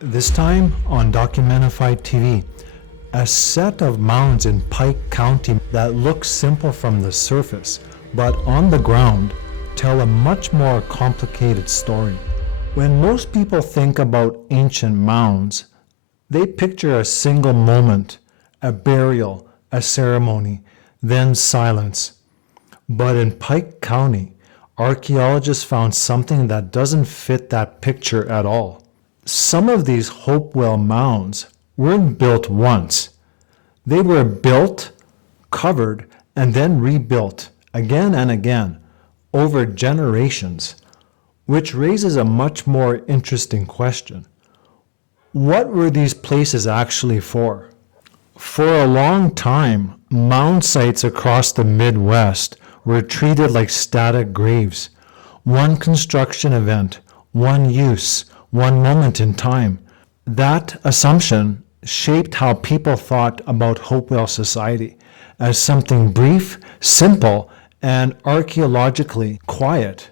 This time on Documentify TV, a set of mounds in Pike County that look simple from the surface, but on the ground tell a much more complicated story. When most people think about ancient mounds, they picture a single moment, a burial, a ceremony, then silence. But in Pike County, archaeologists found something that doesn't fit that picture at all. Some of these Hopewell mounds weren't built once. They were built, covered, and then rebuilt again and again over generations, which raises a much more interesting question. What were these places actually for? For a long time, mound sites across the Midwest were treated like static graves. One construction event, one use, one moment in time. That assumption shaped how people thought about Hopewell society as something brief, simple, and archaeologically quiet.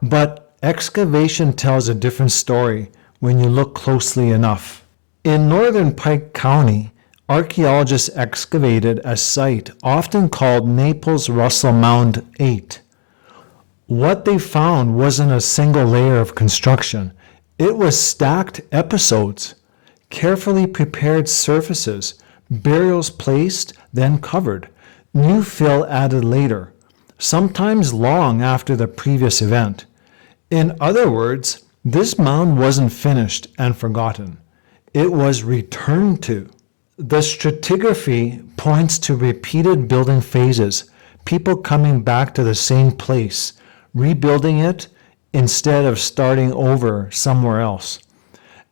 But excavation tells a different story when you look closely enough. In northern Pike County, archaeologists excavated a site often called Naples-Russell Mound 8. What they found wasn't a single layer of construction. It was stacked episodes, carefully prepared surfaces, burials placed, then covered, new fill added later, sometimes long after the previous event. In other words, this mound wasn't finished and forgotten. It was returned to. The stratigraphy points to repeated building phases, people coming back to the same place, rebuilding it instead of starting over somewhere else.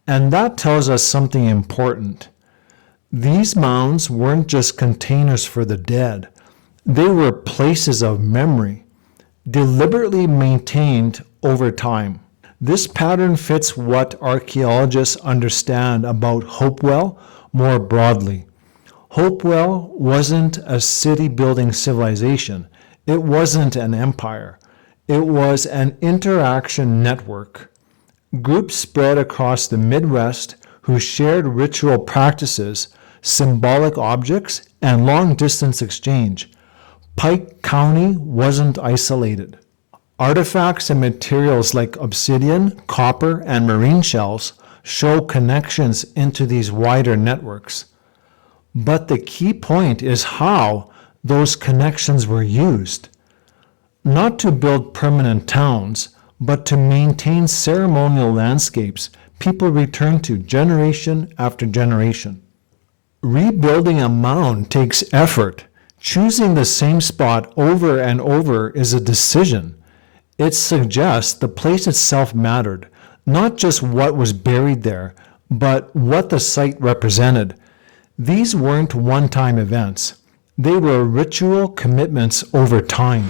And that tells us something important. These mounds weren't just containers for the dead. They were places of memory, deliberately maintained over time. This pattern fits what archaeologists understand about Hopewell more broadly. Hopewell wasn't a city-building civilization. It wasn't an empire. It was an interaction network. Groups spread across the Midwest who shared ritual practices, symbolic objects, and long-distance exchange. Pike County wasn't isolated. Artifacts and materials like obsidian, copper, and marine shells show connections into these wider networks. But the key point is how those connections were used. Not to build permanent towns, but to maintain ceremonial landscapes people return to generation after generation. Rebuilding a mound takes effort. Choosing the same spot over and over is a decision. It suggests the place itself mattered, not just what was buried there, but what the site represented. These weren't one-time events. They were ritual commitments over time.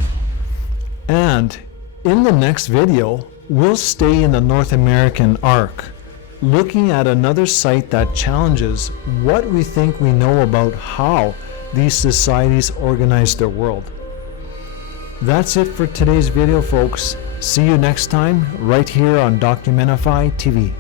And in the next video, we'll stay in the North American arc, looking at another site that challenges what we think we know about how these societies organized their world. That's it for today's video, folks. See you next time, right here on Documentify TV.